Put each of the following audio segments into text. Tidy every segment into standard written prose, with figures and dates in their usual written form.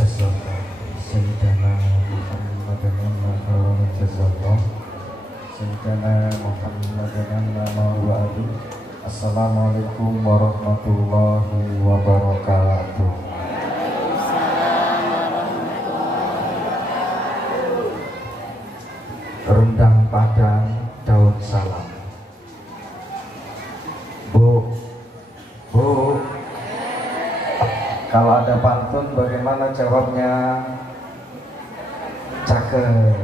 Jazallah Sayyidina Muhammadan wa jazallah Sayyidina Muhammadan wa ali. Assalamualaikum warahmatullahi wabarakatuh. Rendang Padang daun salam. Bu, kalau ada pantun bagaimana jawabnya? Cakep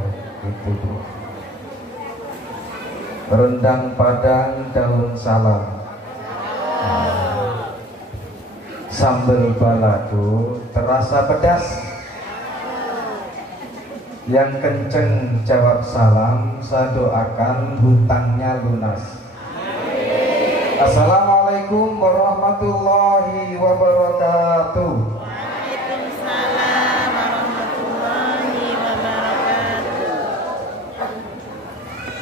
gitu Bu. Rendang Padang daun salam. Sambal balado terasa pedas. Yang kenceng jawab salam, saya doakan hutangnya lunas. Assalamualaikum warahmatullahi wabarakatuh. Waalaikumsalam warahmatullahi wabarakatuh.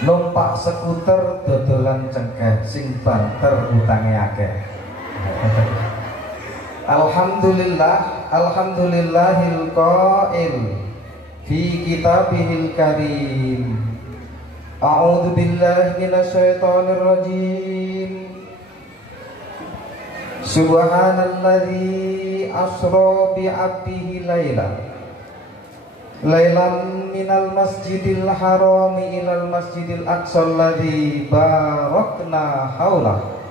Numpak skuter dodolan cengkeh, sing banter utange akeh. Alhamdulillah, alhamdulillahil qail fi kitabihil karim. A'udzu billahi minasyaitonir rajim. Subhanalladzi asra bi 'abdihi lailan minal masjidil harami ilal masjidil aqsal ladzi barakna haulah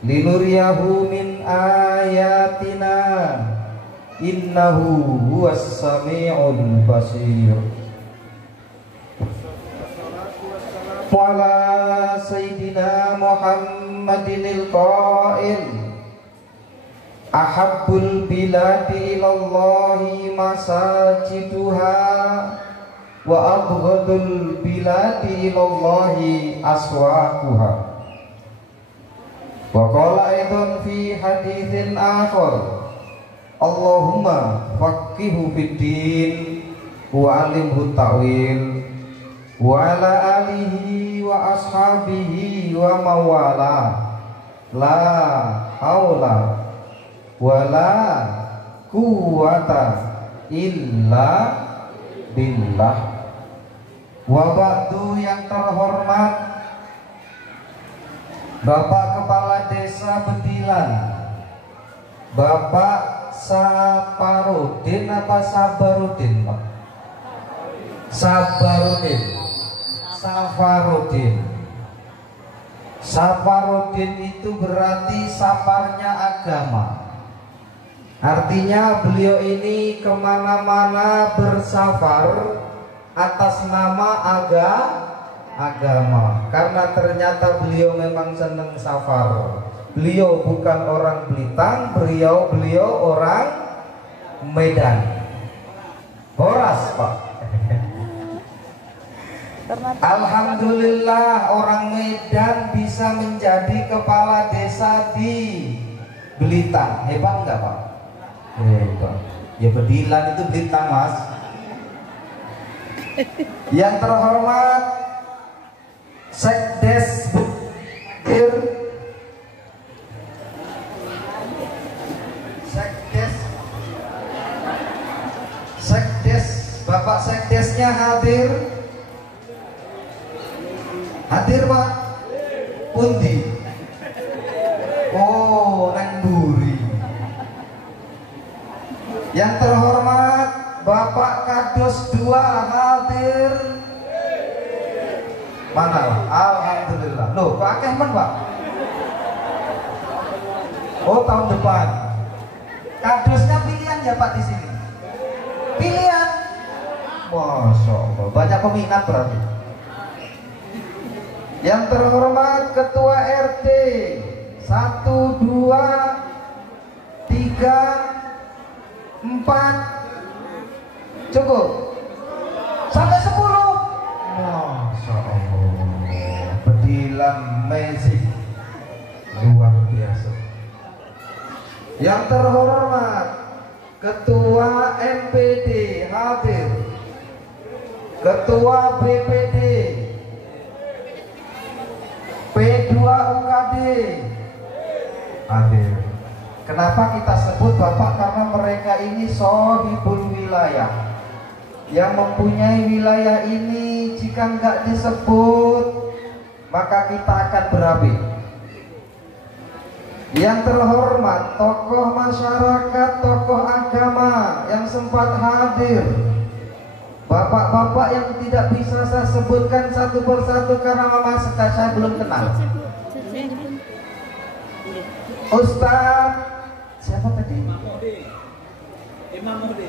linuriyahu min ayatina innahu huwas sami'ul basir. Wa ala sayyidina Muhammadinil qail ahabbul biladi ilallahi masajiduha wa abghadul biladi ilallahi aswaquha. Wa qala aidan fi haditsin akhar Allahumma faqihhu fiddin wa alimhu ta'wil wa ala alihi wa ashabihi wa mawala la haula wala quwata illa billah. Wa ba'du, yang terhormat Bapak Kepala Desa Betilan, Bapak Saparudin apa Sabarudin Pak? Sabarudin, Safarudin. Safarudin itu berarti saparnya agama. Artinya beliau ini kemana-mana bersafar atas nama agama. Karena ternyata beliau memang senang safar. Beliau bukan orang Blitar, beliau orang Medan. Horas Pak. Alhamdulillah orang Medan bisa menjadi kepala desa di Blitar. Hebat enggak Pak? Hebat. Ya Bedilan itu Blitar Mas. Yang terhormat Sekdes Sekdes Bapak Sekdesnya hadir Pak. Pundi? Oh, nang buri. Yang terhormat Bapak Kados 2 hadir. Mana Pak? Alhamdulillah. Loh, Pak akeh men Pak. Oh, tahun depan. Kadosnya pilihan ya Pak di sini. Pilihan. Masya Allah, banyak peminat berarti. Yang terhormat Ketua RT 1, 2, 3, 4 cukup sampai 10. Masya Allah, Bedilan magic luar biasa. Yang terhormat Ketua MPD hadir, Ketua BPD, P2 UKD hadir, Kenapa kita sebut bapak? Karena mereka ini sohibul wilayah, yang mempunyai wilayah ini. Jika nggak disebut, maka kita akan berabe. Yang terhormat, tokoh masyarakat, tokoh agama yang sempat hadir, bapak-bapak yang tidak bisa saya sebutkan satu persatu karena memang saya belum kenal. Ustaz siapa tadi?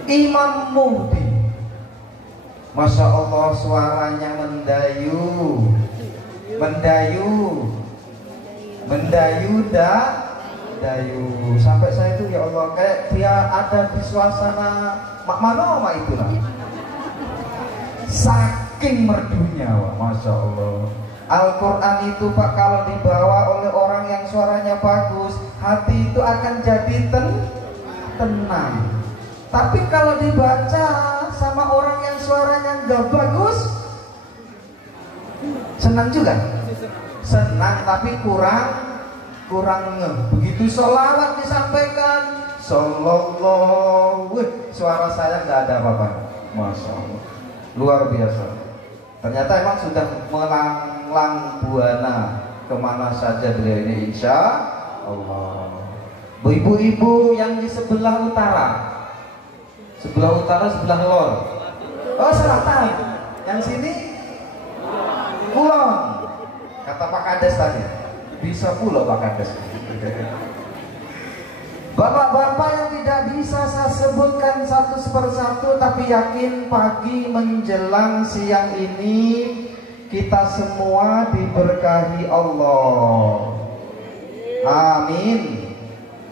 Imam Muhdi. Masya Allah, suaranya mendayu, dayu. Sampai saya itu, ya Allah, kayak dia ada di suasana Makmano itulah. Saking merdunya, Masya Allah. Al-Quran itu Pak, kalau dibawa oleh orang yang suaranya bagus, hati itu akan jadi tenang. Tapi kalau dibaca sama orang yang suaranya nggak bagus, senang juga. Senang tapi kurang ngeh. Begitu sholawat disampaikan, sallallahu, suara saya nggak ada apa-apa. Masya Allah, luar biasa. Ternyata emang sudah melanglang buana kemana saja beliau ini, insya Allah. Ibu-ibu yang di sebelah utara, sebelah lor. Oh, selatan. Yang sini kulon. Kata Pak Kades tadi, bisa pula Pak Kades. Bapak-bapak yang tidak bisa saya sebutkan satu persatu, tapi yakin pagi menjelang siang ini kita semua diberkahi Allah. Amin.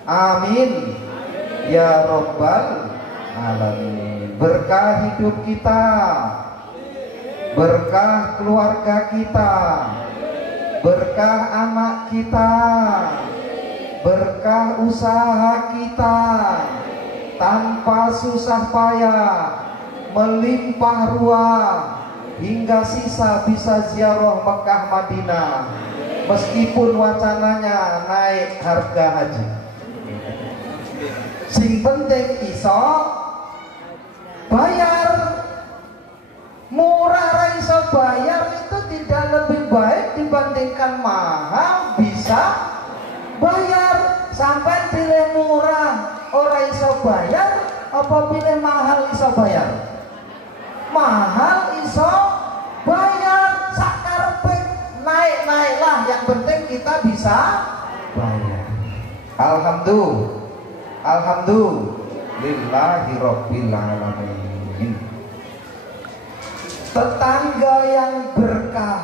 Amin. Ya Rabbal Alamin. Berkah hidup kita, berkah keluarga kita, berkah anak kita, berkah usaha kita, tanpa susah payah, melimpah ruah, hingga sisa bisa ziarah Mekah Madinah, meskipun wacananya naik harga haji. Sing penting iso bayar. Murah ra iso bayar itu tidak lebih baik dibandingkan mahal bisa bayar. Sampai pilih murah ora iso bayar, apa pilih mahal iso bayar? Mahal iso bayar. Sakarepe naik-naiklah, yang penting kita bisa bayar. Alhamdulillahi Rabbil Alamin. Tetangga yang berkah,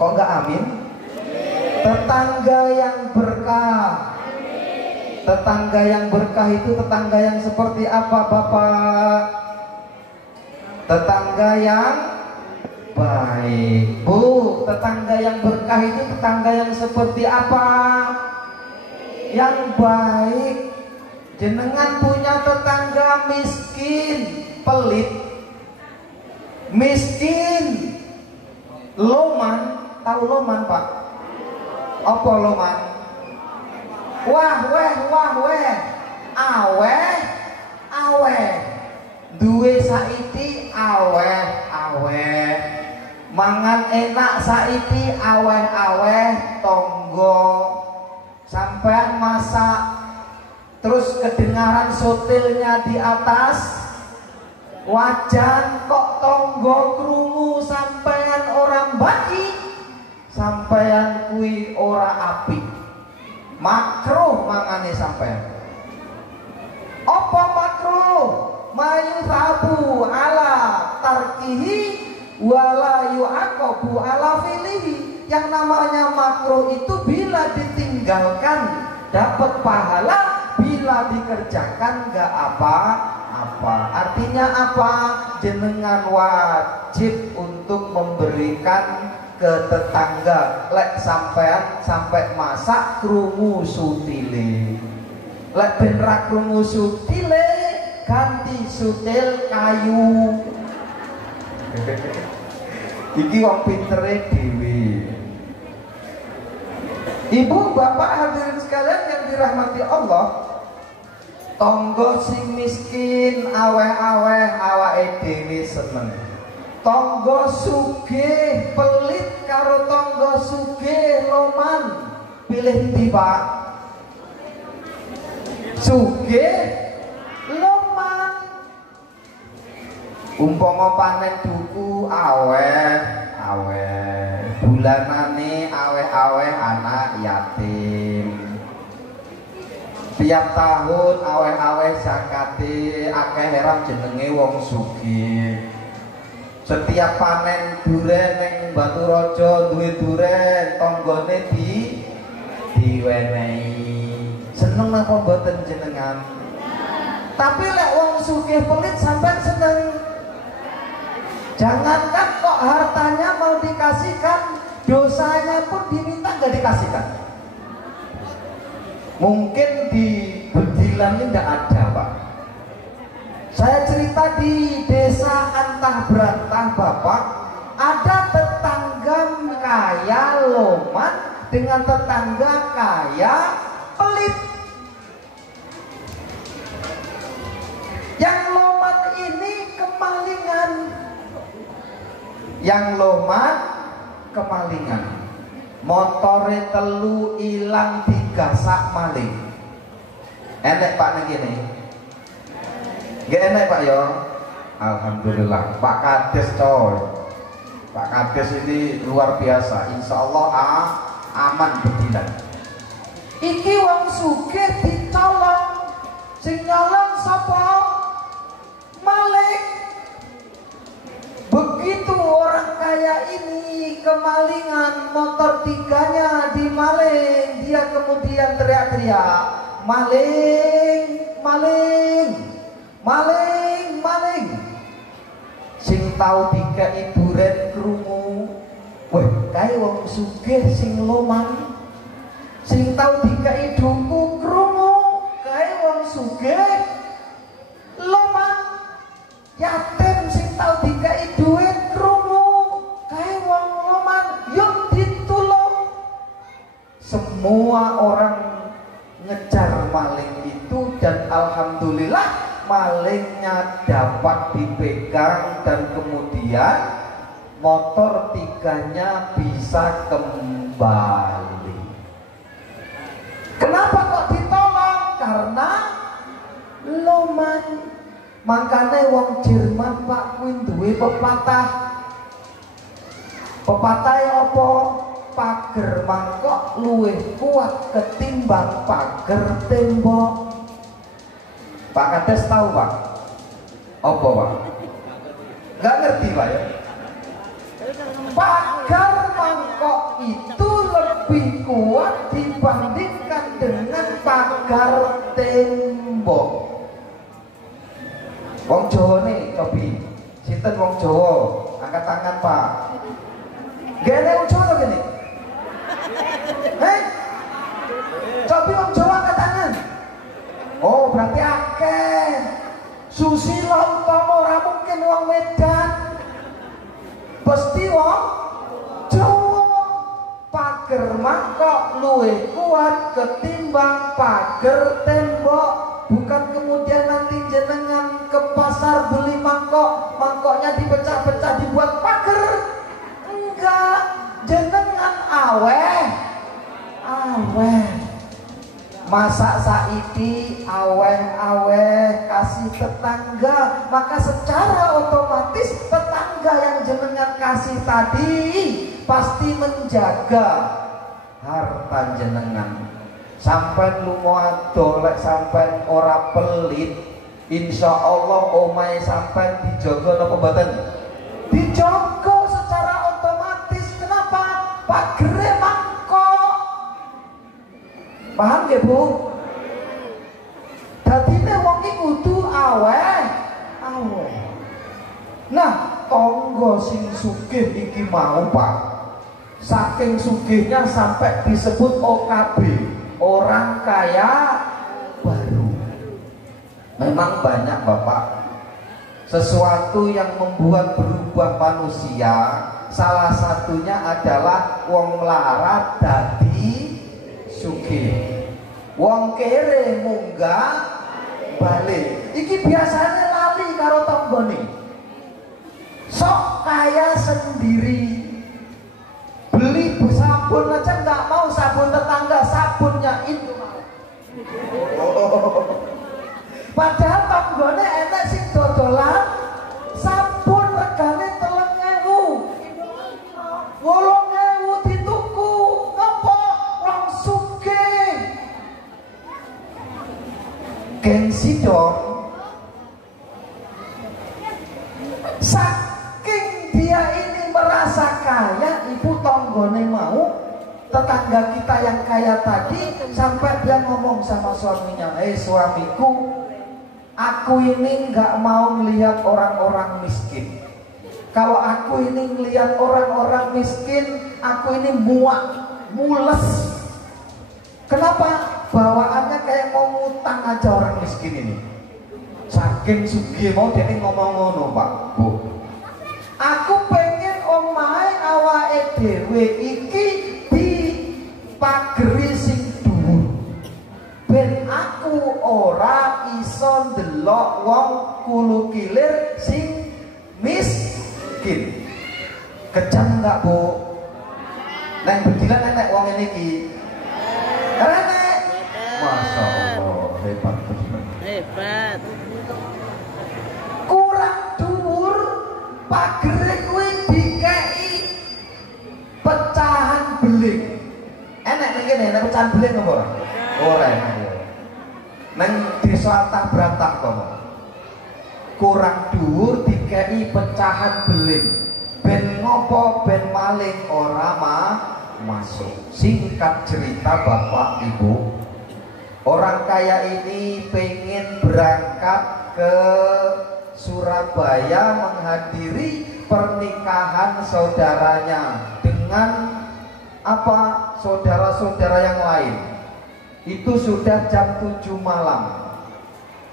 kok enggak amin? Tetangga yang berkah. Tetangga yang berkah itu tetangga yang seperti apa, Bapak? Tetangga yang baik. Bu, tetangga yang berkah itu tetangga yang seperti apa? Yang baik. Jenengan punya tetangga miskin, pelit, miskin, loman. Tahu loman, Pak? Apa loman? Wah weh, aweh, duwe saiki aweh, mangan enak saiki aweh, tonggo, sampean masak, terus kedengaran sotilnya di atas wajan, kok tonggo krungu sampean orang bagi, sampean kui ora apik. Makruh mangane sampean. Apa makruh? Mayu sabu ala tarkihi wala yu'aqabu ala filihi. Yang namanya makruh itu bila ditinggalkan dapat pahala, bila dikerjakan gak apa-apa. Artinya apa? Jenengan wajib untuk memberikan ke tetangga. Lek sampean sampai masak krungu sutile, lek ben ra krungu sutile ganti sutil kayu. Iki wong pintere dhewe. Ibu bapak hadirin sekalian yang dirahmati Allah, tangga sing miskin aweh-aweh awake dhewe seneng. Tangga sugih pelit karo tangga sugih loman, pilih ndi Pak? Sugih loman. Umpama panen duku aweh bulanane aweh anak yatim. Tiap tahun aweh zakate akeh heran jenenge wong sugih. Setiap panen duren ning Baturaja duwe duren tanggane diwenehi. Seneng napa mboten jenengan? Tapi lek wong sugih pelit sampean seneng. Jangankan kok hartanya mau dikasihkan, dosanya pun diminta nggak dikasihkan. Mungkin di Bedilan ini tidak ada Pak. Saya cerita di desa Antah Berantah Bapak, ada tetangga kaya loman dengan tetangga kaya pelit. Yang loman ini kemalingan, yang loman kemalingan. Motore telu ilang digasak maling. Enek Pak nang kene. Nggih enek Pak ya. Alhamdulillah. Pak Kades coy. Pak Kades ini luar biasa. Insya Allah aman Bedilan. Iki wong sugih dicolong. Sing nyolong sapa? Maling. Begitu orang kaya ini kemalingan, motor tiganya dimaling, dia kemudian teriak-teriak, maling, maling, maling, maling. Sing tau dikai duren krungu, weh kae wong sugih sing loman. Sing tau dikai duku krungu, kae wong sugih loman. Yatim sing tau dikai duit krungu, kae wong loman, yuk ditulung. Semua orang ngejar maling itu dan alhamdulillah malingnya dapat dipegang dan kemudian motor tiganya bisa kembali. Kenapa kok ditolong? Karena loman. Makanya wong Jerman Pak kuwi duwe pepatah. Pepatah apa? Pager mangkok luwih kuat ketimbang pager tembok. Pak Kades tahu Pak? Apa Pak? Gak ngerti Pak ya? Pagar mangkok itu lebih kuat dibandingkan dengan pagar tembok. Wong Jawa nih, cobi. Sinten wong Jawa? Angkat tangan Pak. Gene wong Jawa gini. Cobi wong Jawa angkat tangan. Oh berarti akeh. Susilo umpama ora mungkin wong Medan. Pasti wong Jawa. Pager mangkok luwih kuat ketimbang pager tembok. Bukan kemudian nanti jenengan ke pasar beli mangkok, mangkoknya dipecah-pecah dibuat pager. Enggak, jenengan aweh. Masak saiki aweh kasih tetangga, maka secara otomatis tetangga yang jenengan kasih tadi pasti menjaga harta jenengan. Sampai lunga dolek sampai ora pelit, insya Allah omahe sampai dijogo napa mboten? Dijogo secara otomatis. Kenapa? Pagere mangkok. Paham nggih Bu? Dadine wong iki kudu aweh. Nah, tangga sing sugih iki mau Pak, saking sugihnya sampai disebut OKB, orang kaya baru. Memang banyak Bapak, sesuatu yang membuat berubah manusia, salah satunya adalah wong melarat dadi sugih. Wong kere munggah balik. Iki biasanya lali karo tanggane. Sok kaya sendiri. Beli sabun aja nggak mau, sabun tetangga, sabunnya itu. Padahal tanggane enak sing dodolan sabun regane 3.000, 8.000 dituku. Ngopo wong sugih? Gengsi dong. Saking dia ini merasa kaya, ibu tonggone mau, tetangga kita yang kaya tadi, sampai dia ngomong sama suaminya, suamiku, aku ini nggak mau melihat orang-orang miskin. Kalau aku ini melihat orang-orang miskin, aku ini muak, mules. Kenapa? Bawaannya kayak mau ngutang aja orang miskin ini. Saking sugih mau dia ngomong ngono, Pak, Bu. Aku pengen omahe awake dhewe iki dipageri sing dhuwur. Ben aku ora iso ndelok wong kulu-kilir sing miskin. Kejam enggak, Bu? Nek bedilan enek wong ngene iki. Enek. Masya Allah, hebat bener. Hebat. Kurang dhuwur pagere kuwi dikeki pecahan beling. Enek ning kene nek pecahan beling apa ora? Ora enak. Nang desa Antah-Brantah kono. Kurang dhuwur dikeki pecahan beling. Ben ngopo? Ben maling ora masuk. Singkat cerita Bapak Ibu, orang kaya ini pengen berangkat ke Surabaya menghadiri pernikahan saudaranya dengan saudara-saudara yang lain. Itu sudah jam 7 malam.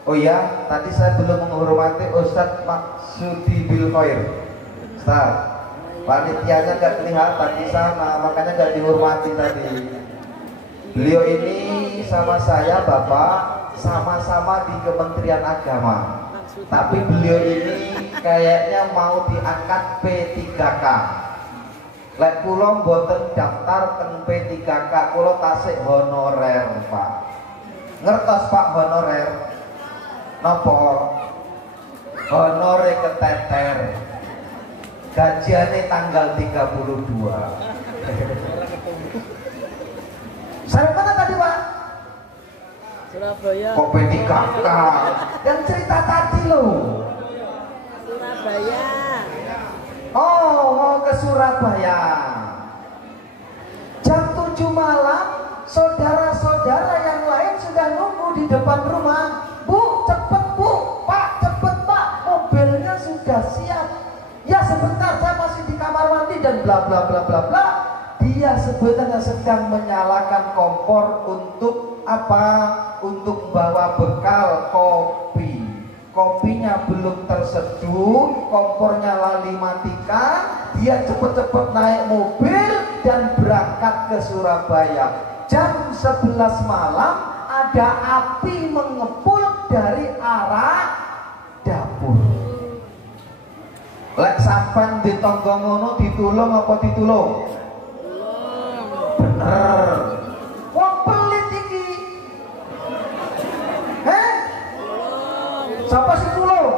Oh ya, tadi saya belum menghormati Ustadz Maksudi Bilkhoir. Ustadz, panitianya nggak kelihatan di sana, makanya nggak dihormati tadi. Beliau ini sama saya Bapak sama-sama di Kementerian Agama, tapi beliau ini kayaknya mau diangkat P3K. Lek kula mboten daftar teng P3K, kula tasik honorer, Pak. Ngertos Pak honorer? Napa? Honore keteter. Gajiannya tanggal 32. Saya mana tadi, Pak? Surabaya. Kok P3K? Yang cerita tadi loh. Surabaya. Oh, mau ke Surabaya. Jam 7 malam, saudara-saudara yang lain sudah nunggu di depan rumah. Bu, cepet Bu, Pak, cepet Pak, mobilnya sudah siap. Ya sebentar, saya masih di kamar mandi dan bla bla bla bla bla. Dia sebenarnya sedang menyalakan kompor untuk apa? Untuk bawa bekal kopi. Kopinya belum terseduh, kompornya lali matikan. Dia cepet-cepet naik mobil dan berangkat ke Surabaya. Jam 11 malam ada api mengepul dari arah dapur. Lek sampean di tangga ngono ditulung apa ditulung? Bener. Wong pelit iki. Siapa sih tulung?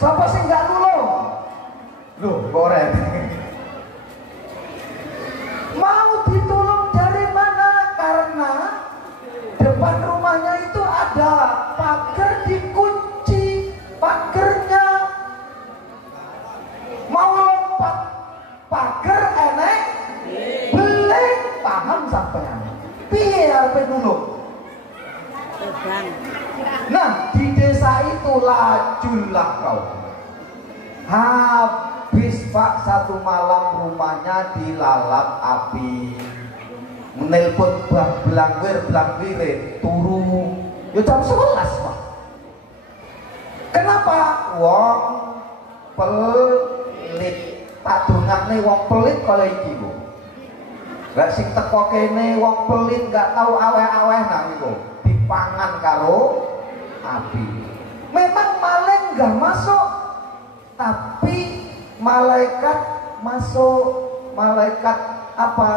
Siapa sih enggak tulung? Loh, korek. Mau ditulung dari mana? Karena depan rumahnya itu ada pagar dikunci, pagernya. Mau lompat pagar enek beling, paham sampean. Piye arepe nulung? Nah, di desa itu lajulah kau. Habis Pak, satu malam rumahnya dilalap api. Menelpon belangwir turu. Ya jam 11 Pak. Kenapa? Wong pelit. Tak dongakne wong pelit kaya iki, Bu. Gak sing teko kene wong pelit gak tahu aweh-aweh nang iku dipangan karo api. Memang maling gak masuk, tapi malaikat masuk. Malaikat apa?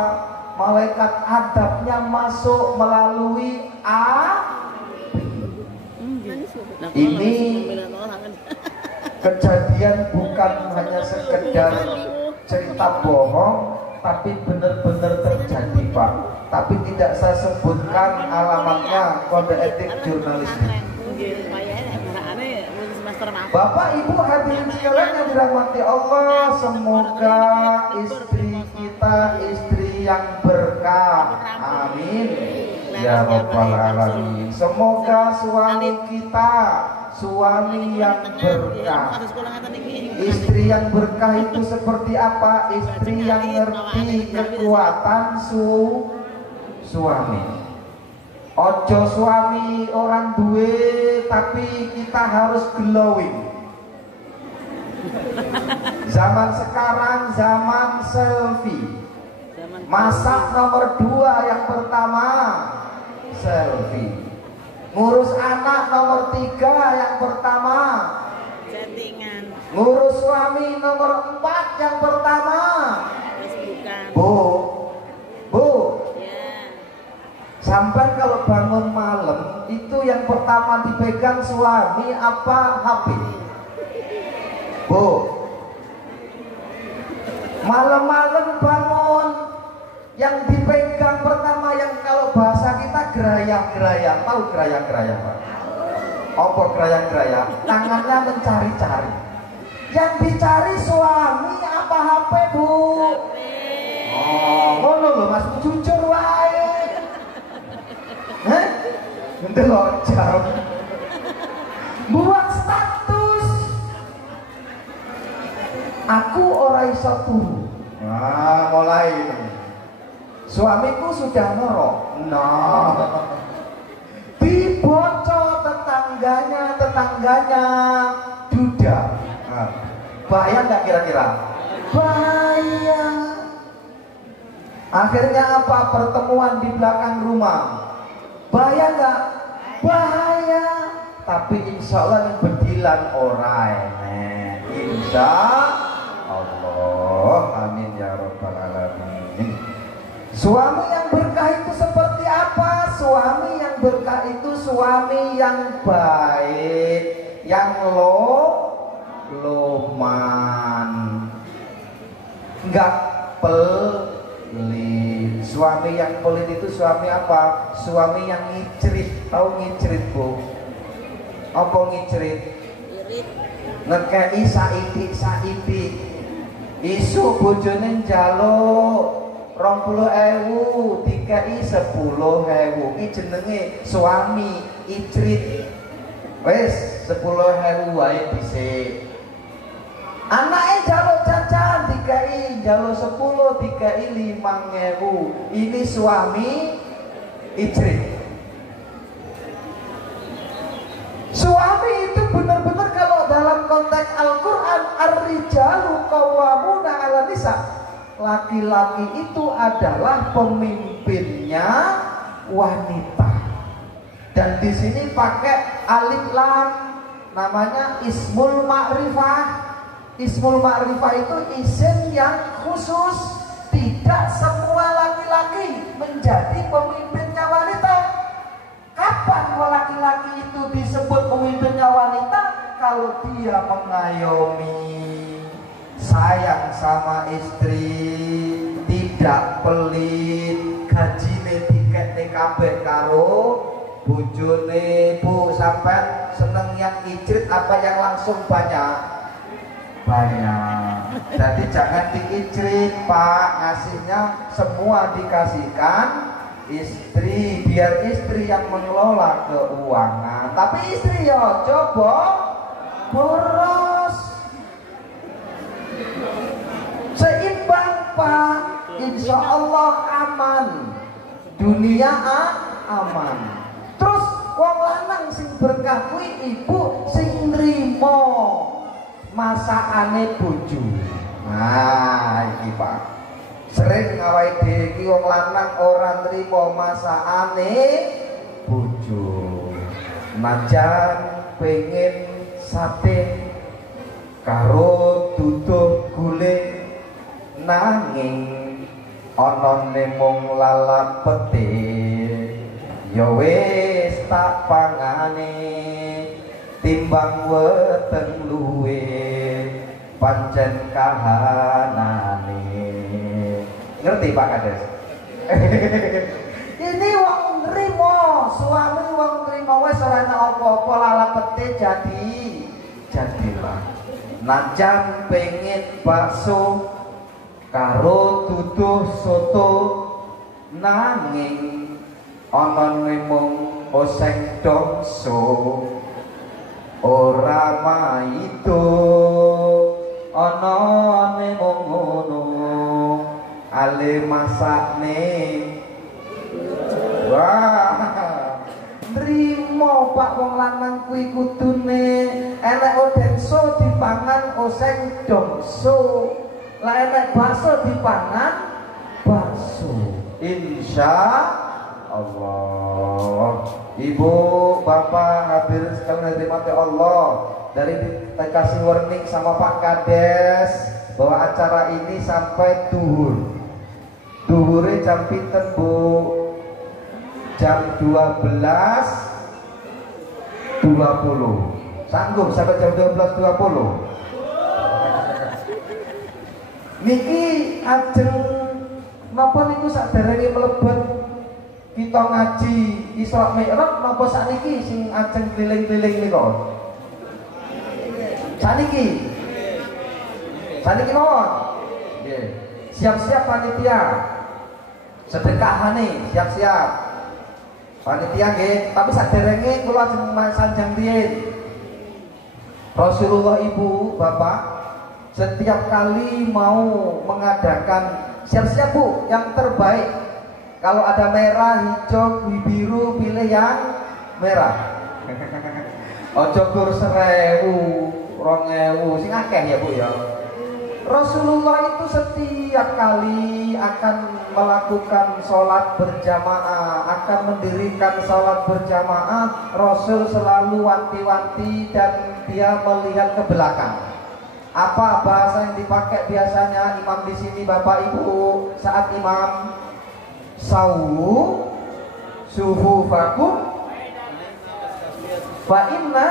Malaikat adabnya masuk melalui ini kejadian bukan hanya sekedar cerita bohong, tapi benar-benar terjadi Pak. Tapi tidak saya sebutkan alamatnya, kode etik jurnalistik. Bapak Ibu hadirin sekalian yang dirahmati Allah, semoga istri kita istri yang berkah, amin ya rabbal alamin. Semoga suami kita suami yang berkah. Istri yang berkah itu seperti apa? Istri yang ngerti kekuatan suami. Ojo suami orang duwe tapi kita harus glowing. Zaman sekarang zaman selfie. Masak nomor 2 yang pertama selfie. Ngurus anak nomor 3 yang pertama Chattingan. ngurus suami nomor 4 yang pertama Facebookan. Bu Ya. sampai kalau bangun malam itu yang pertama dipegang suami apa HP? Bu, malam-malam bangun yang dipegang pertama, yang kalau bahasa kita gerayang-gerayang. Tahu gerayang-gerayang Pak? Apa gerayang-gerayang? Tangannya mencari-cari. Yang dicari suami apa HP Bu? Oh, ngono lho Mas, jujur wae. Heh? Ndelok jam. Buat status. Aku ora iso turu. Nah, mulai ini. Suamiku sudah ngorok. Nah, dibocor tetangganya duda. Nah, bahaya nggak kira-kira? Bahaya. Akhirnya apa? Pertemuan di belakang rumah. Bahaya nggak? Bahaya. Tapi insya Allah yang bedilan orang. Insya Allah. Amin ya rabbal alamin. Suami yang berkah itu seperti apa? Suami yang berkah itu suami yang baik, yang loman, enggak pelit. Suami yang pelit itu suami apa? Suami yang ngicrit. Tahu ngicrit Bu? Apa ngicrit? Ngekei saidi. Isu bojone njaluk 20.000 dikei 10.000. Iki jenenge suami icrit. Wes 10.000 wae dhisik. Anake njaluk jajan dikei, njaluk 10 dikei 5.000. Ini suami icrit. Suami itu benar-benar kalau dalam konteks Al-Quran, ar-rijalu qawwamuna 'ala nisa. Laki-laki itu adalah pemimpinnya wanita. Dan di sini pakai alif lam, namanya ismul ma'rifah. Ismul ma'rifah itu isim yang khusus. Tidak semua laki-laki menjadi pemimpinnya wanita. Kapan laki-laki itu disebut pemimpinnya wanita? Kalau dia mengayomi, sayang sama istri, tidak pelit, gajine dikekne kabeh karo bojone. Bu, sampai seneng yang icrit apa yang langsung banyak? Banyak. Jadi jangan diicrit Pak, ngasihnya semua dikasihkan istri, biar istri yang mengelola keuangan. Tapi istri ya coba boros. Seimbang Pak, insya Allah aman, dunia aman. Terus wong lanang sing berkah kuwi ibu sing nrimo masakane bojo. Nah iki Pak, Sering ngawai dhewe wong lanang ora nrimo masakane bojo. Najan pengen sate karo duduh guling nanging ana nemung lalapete ya wis tak pangane timbang weteng luwe pancen kahanane. Ngerti Pak Kades? Ini wong nrimo, suami wong nrimo wis ora ana apa-apa lalapete jadilah. Najan pengen bakso karo duduh soto nanging ana nemung oseng dongso ora maido ana nemung ngono ale masakne. Wah, nrimo Pak wong lanang kuwi kudune enek odenso dipangan oseng dongso, lah enek bakso dipangan bakso. Insya Allah. Ibu, bapak, hadirin sekalian dirahmati Allah, dari dikasih warning sama Pak Kades bahwa acara ini sampai duhur. Duhurnya jam pinten Bu? Jam 12.20. Sanggup sampai jam 12.20? Niki ajeng napa niku saderenge mlebet kita ngaji Isra Mi'raj napa sakniki sing ajeng keliling-keliling nika? Sakniki. Sakniki mawon. Nggih. Siap-siap panitia. Sedekahane siap-siap. Panitia nggih, tapi saderenge kula ajeng sanjang riyin. Rasulullah Ibu, Bapak setiap kali mau mengadakan siap-siap Bu, yang terbaik. Kalau ada merah, hijau, biru, pilih yang merah. Ojo kur 1.000, 2.000, sing akeh ya Bu ya. Rasulullah itu setiap kali akan melakukan sholat berjamaah, akan mendirikan sholat berjamaah, Rasul selalu wanti-wanti dan dia melihat ke belakang. Apa bahasa yang dipakai biasanya imam di sini Bapak Ibu saat imam? Sawu suhufakum fa inna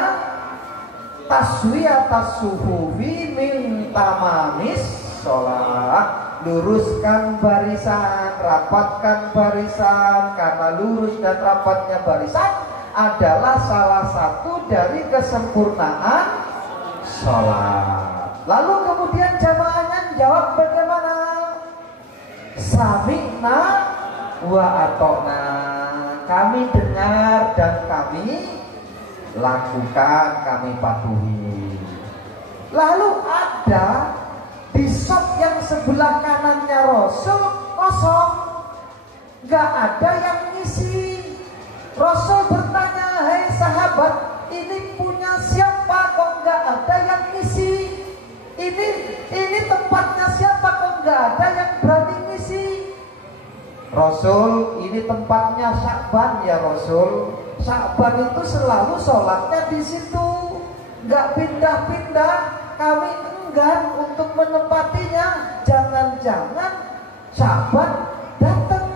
taswiyatas suhufi min tamamis sholat. Luruskan barisan, rapatkan barisan, karena lurus dan rapatnya barisan adalah salah satu dari kesempurnaan sholat. Lalu kemudian jamaahnya jawab bagaimana? Sami'na wa atokna, kami dengar dan kami lakukan, kami patuhi. Lalu ada di sop yang sebelah kanannya Rasul kosong, gak ada yang ngisi. Rasul bertanya, hei sahabat, ini punya siapa kok gak ada yang ngisi? Ini tempatnya siapa kok gak ada yang berani ngisi? Rasul, ini tempatnya Sya'ban ya Rasul. Sya'ban itu selalu sholatnya di situ, nggak pindah-pindah. Kami enggan untuk menempatinya. Jangan-jangan Sya'ban datang,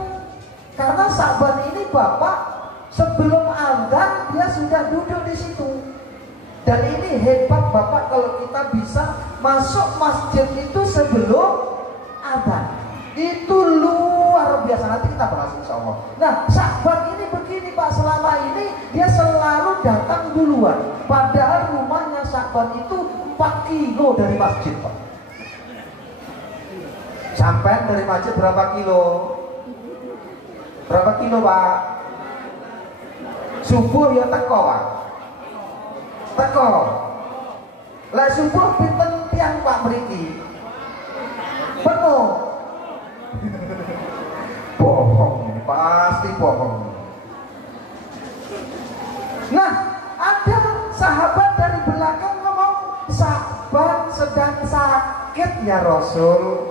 karena Sya'ban ini Bapak sebelum azan dia sudah duduk di situ. Dan ini hebat Bapak kalau kita bisa masuk masjid itu sebelum azan. Itu luar biasa, nanti kita bahas insya Allah. Nah, Sya'ban ini begini Pak, selama ini dia selalu datang duluan. Padahal rumahnya Sya'ban itu 4 kilo dari masjid Pak. Sampai dari masjid berapa kilo? Berapa kilo Pak? Subuh ya teko Pak. Teko. Lah subuh pinten tiang Pak mriki? Penuh. Bohong, pasti bohong. Nah, ada sahabat dari belakang ngomong, Sya'ban sedang sakit ya Rasul.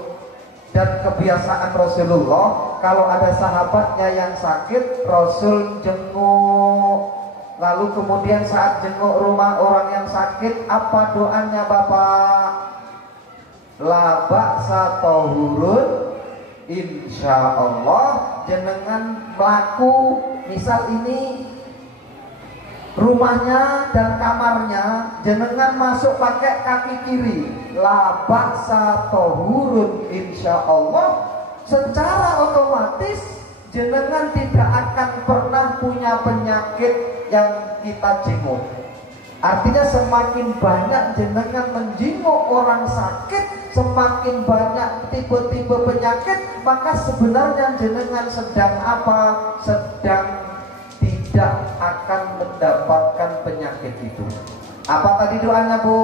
Dan kebiasaan Rasulullah, kalau ada sahabatnya yang sakit, Rasul jenguk. Lalu kemudian saat jenguk rumah orang yang sakit, apa doanya Bapak? La ba'sa tahurun, insya Allah jenengan melaku. Misal ini rumahnya dan kamarnya, jenengan masuk pakai kaki kiri, la ba'sa tahurun, insya Allah secara otomatis jenengan tidak akan pernah punya penyakit yang kita jenguk. Artinya semakin banyak jenengan menjenguk orang sakit, semakin banyak tipe-tipe penyakit, maka sebenarnya jenengan sedang apa? Sedang tidak akan mendapatkan penyakit itu. Apa tadi doanya, Bu?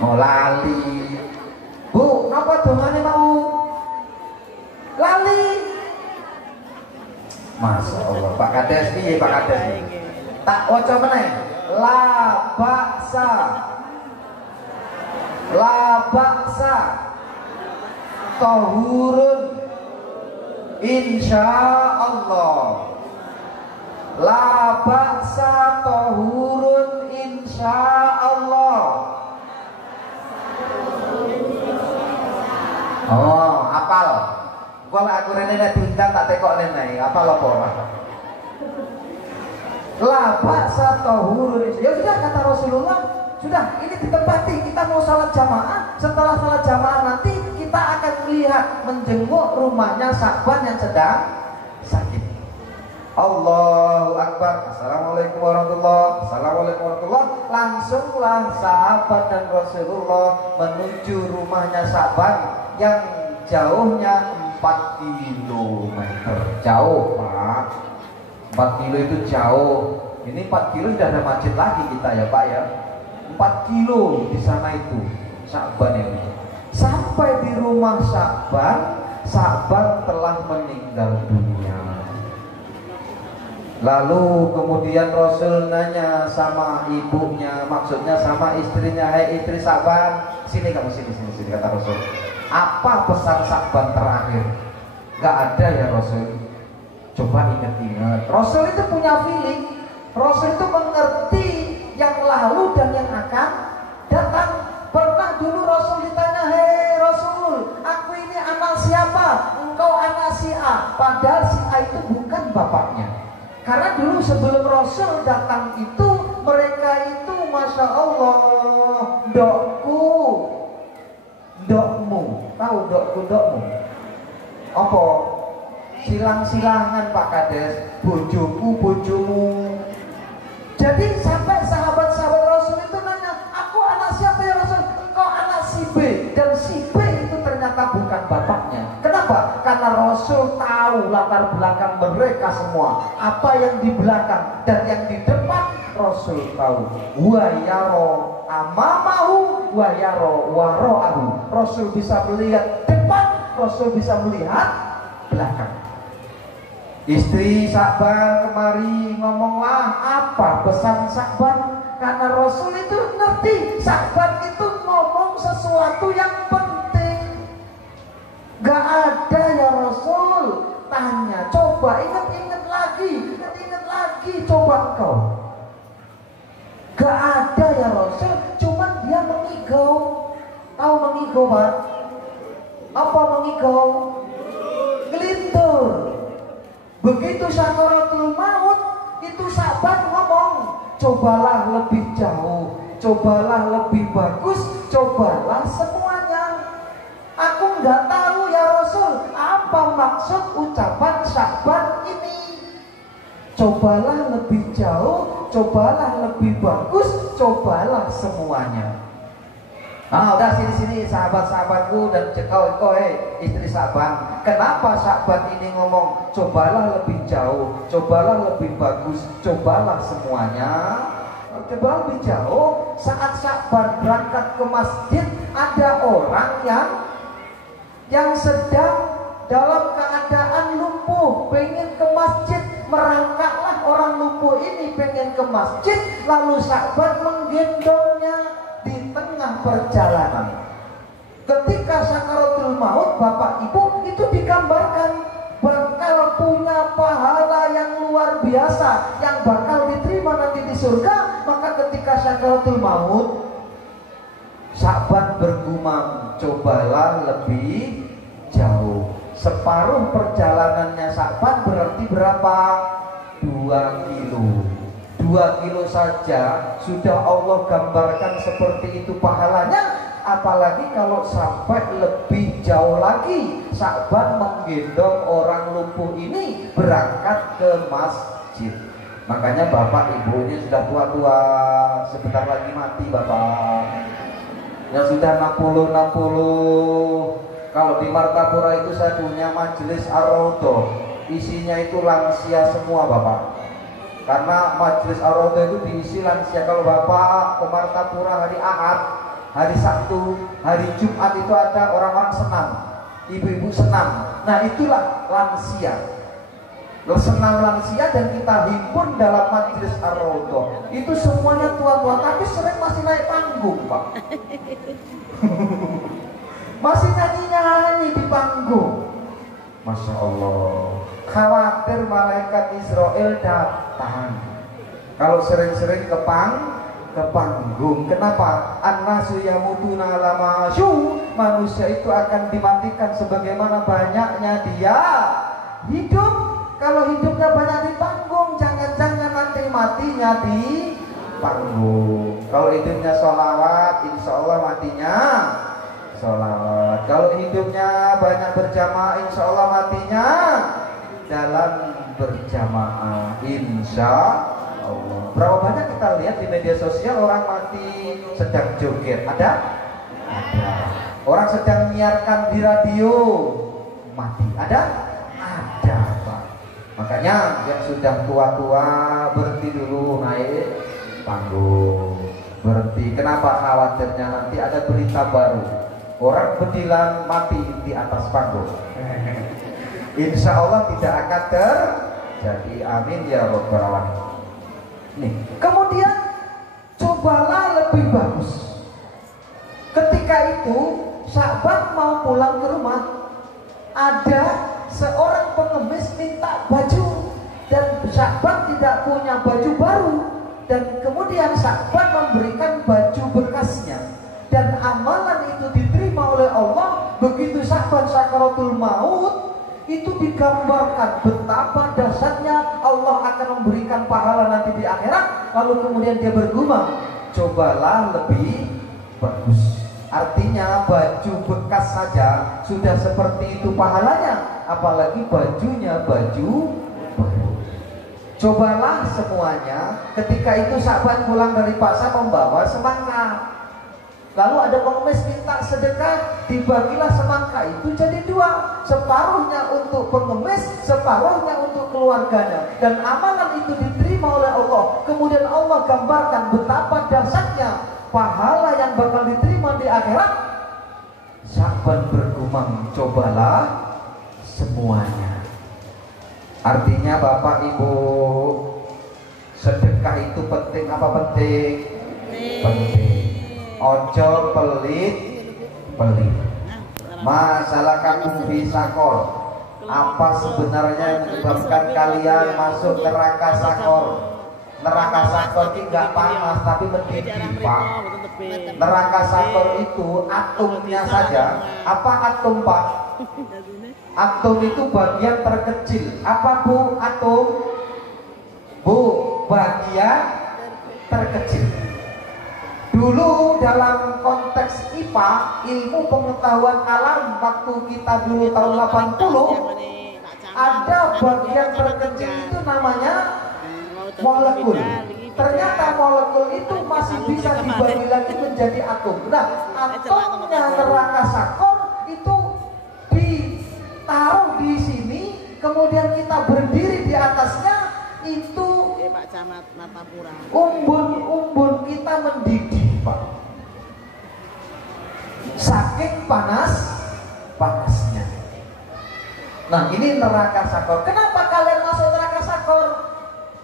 Mau lali. Bu, apa doanya mau? Lali. Masya Allah, Pak Kades piye Pak Kades? Tak waca meneh. La ba'sa. La ba'sa tahurun, insya Allah. La ba'sa tahurun, insya Allah. Oh, apal. Kalau aku rene diundang tak tekok rene, apal apa? La ba'sa tahurun. Ya sudah kata Rasulullah, sudah ini ditempati, kita mau salat jamaah. Setelah salat jamaah nanti kita akan melihat menjenguk rumahnya sahabat yang sedang sakit. Allahu Akbar. Assalamualaikum warahmatullahi. Assalamualaikum warahmatullahi. Langsunglah sahabat dan Rasulullah menuju rumahnya sahabat yang jauhnya 4 kilometer. Jauh Pak, 4 kilo itu jauh. Ini 4 kilo sudah ada masjid lagi kita ya Pak ya. 4 kilo di sana itu Sya'ban ini. Sampai di rumah Sya'ban telah meninggal dunia. Lalu kemudian Rasul nanya sama ibunya, maksudnya sama istrinya, "Hai istri Sya'ban, sini kamu sini kata Rasul. Apa pesan Sya'ban terakhir?" Gak ada ya Rasul. Coba ingat-ingat. Rasul itu punya feeling. Rasul itu mengerti yang lalu dan yang akan datang. Pernah dulu Rasul ditanya, "Hei Rasul, aku ini anak siapa? Engkau anak si A." Padahal si A itu bukan bapaknya. Karena dulu sebelum Rasul datang itu, mereka itu Masya Allah, dokku, dokmu. Tahu dokku, dokmu? Apa? Silang-silangan Pak Kades, bojoku, bojomu. Jadi sampai sahabat-sahabat Rasul itu nanya, "Aku anak siapa ya Rasul?" "Engkau anak si B." Dan si B itu ternyata bukan bapaknya. Kenapa? Karena Rasul tahu latar belakang mereka semua. Apa yang di belakang dan yang di depan Rasul tahu. Wa yaro amamahu wa yaro waro'ahu. Rasul bisa melihat depan, Rasul bisa melihat belakang. Istri Sya'ban kemari ngomonglah, apa pesan Sya'ban? Karena Rasul itu ngerti Sya'ban itu ngomong sesuatu yang penting. Gak ada ya Rasul. Tanya, coba ingat-ingat lagi, coba engkau. Gak ada ya Rasul, cuman dia mengigau. Tahu mengigau Pak? Apa mengigau? Gelintur. Begitu sakaratul maut, itu Sya'ban ngomong, cobalah lebih jauh, cobalah lebih bagus, cobalah semuanya. Aku nggak tahu ya Rasul, apa maksud ucapan Sya'ban ini. Cobalah lebih jauh, cobalah lebih bagus, cobalah semuanya. Ah, udah sini sahabat-sahabatku dan kau istri Sya'ban. Kenapa Sya'ban ini ngomong cobalah lebih jauh, cobalah lebih bagus, cobalah semuanya? Coba lebih jauh. Saat Sya'ban berangkat ke masjid, ada orang yang sedang dalam keadaan lumpuh, pengen ke masjid. Merangkaklah orang lumpuh ini pengen ke masjid, lalu Sya'ban menggendongnya di tengah perjalanan. Ketika ketika sakaratul maut, Bapak Ibu, itu digambarkan bakal punya pahala yang luar biasa, yang bakal diterima nanti di surga. Maka ketika sakaratul maut, Sa'ban bergumam, cobalah lebih jauh. Separuh perjalanannya Sa'ban berarti berapa? 2 kilo. 2 kilo saja sudah Allah gambarkan seperti itu pahalanya. Apalagi kalau sampai lebih jauh lagi, Sa'ban menggendong orang lumpuh ini berangkat ke masjid. Makanya Bapak Ibu ini sudah tua-tua, sebentar lagi mati Bapak. Yang sudah 60. Kalau di Martapura itu saya punya majelis Ar-Raudhah, isinya itu lansia semua Bapak. Karena majelis Ar-Raudhah itu diisi lansia. Kalau Bapak ke Martapura hari Ahad, hari Sabtu, hari Jumat itu ada orang-orang senam, ibu-ibu senam. Nah itulah lansia. Senam lansia dan kita himpun dalam majelis Ar-Raudhah. Itu semuanya tua-tua, tapi sering masih naik panggung Pak. Masih nyanyi-nyanyi di panggung. Masya Allah. Khawatir malaikat Israel datang kalau sering-sering ke panggung. Kenapa? An-nasu yamutuna ala masyu. Manusia itu akan dimatikan sebagaimana banyaknya dia hidup. Kalau hidupnya banyak di panggung, jangan-jangan nanti matinya di panggung. Kalau hidupnya sholawat, insya Allah matinya sholawat. Kalau hidupnya banyak berjamaah, insya Allah matinya dalam berjamaah, insya Allah. Berapa banyak kita lihat di media sosial orang mati sedang joget? Ada? Ada. Orang sedang menyiarkan di radio mati? Ada? Ada Pak. Makanya yang sudah tua-tua berhenti dulu naik panggung. Berhenti. Kenapa? Khawatirnya nanti ada berita baru, orang bedilan mati di atas panggung. Insya Allah tidak akan terjadi. Amin ya Rabbal alamin. Nih, kemudian cobalah lebih bagus. Ketika itu Sa'ban mau pulang ke rumah, ada seorang pengemis minta baju dan Sa'ban tidak punya baju baru, dan kemudian Sa'ban memberikan baju bekasnya, dan amalan itu diterima oleh Allah. Begitu Sa'ban sakaratul maut, itu digambarkan betapa dahsyatnya Allah akan memberikan pahala nanti di akhirat. Lalu kemudian dia bergumam, cobalah lebih bagus. Artinya baju bekas saja sudah seperti itu pahalanya, apalagi bajunya baju baru. Cobalah semuanya. Ketika itu Sa'ban pulang dari pasar membawa semangka. Lalu ada pengemis minta sedekah, dibagilah semangka itu jadi 2, separuhnya untuk pengemis, separuhnya untuk keluarganya, dan amalan itu diterima oleh Allah. Kemudian Allah gambarkan betapa dahsyatnya pahala yang bakal diterima di akhirat. Sa'ban bergumam, cobalah semuanya. Artinya Bapak Ibu, sedekah itu penting apa penting? Penting. Ojo pelit. Masalah kamu bisa kol. Apa sebenarnya yang menyebabkan kalian masuk neraka sakor? Neraka sakor ini nggak panas tapi mendidih Pak. Neraka sakor itu atomnya saja. Apa atom Pak? Atom itu bagian terkecil. Apa Bu atom? Bu, bagian terkecil. Dulu dalam konteks IPA, ilmu pengetahuan alam, waktu kita dulu tahun 80, ada bagian terkecil itu namanya molekul. Ternyata molekul itu masih bisa dibagi lagi menjadi atom. Nah, atomnya neraka sakor itu ditaruh di sini, kemudian kita berdiri di atasnya, itu Pak Camat Martapura. Umbun-umbun kita mendidih Pak. Saking panasnya. Nah ini neraka sakor. Kenapa kalian masuk neraka sakor?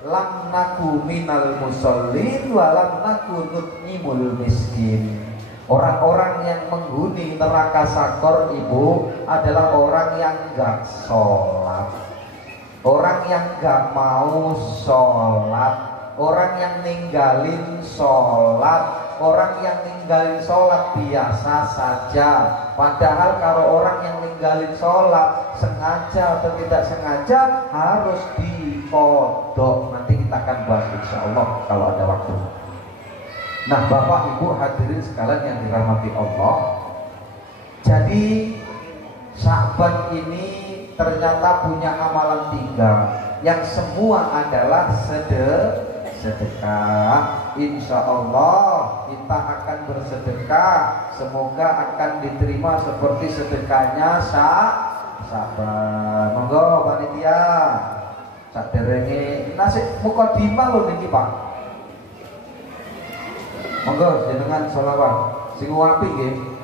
Lam naku minal musallin wa lam naku nut'imul miskin. Orang-orang yang menghuni neraka sakor ibu adalah orang yang gak sholat, orang yang gak mau sholat, orang yang ninggalin sholat, orang yang ninggalin sholat biasa saja. Padahal kalau orang yang ninggalin sholat sengaja atau tidak sengaja harus dikodok. Nanti kita akan bahas insya Allah kalau ada waktu. Nah, Bapak Ibu hadirin sekalian yang dirahmati Allah, jadi Sya'ban ini ternyata punya amalan 3 yang semua adalah sedekah. Insya Allah kita akan bersedekah, semoga akan diterima seperti sedekahnya Sya'ban. Monggo panitia saderenge nasi mukadimah lho niki Pak. Monggo jenengan sholawat sing apik nggih.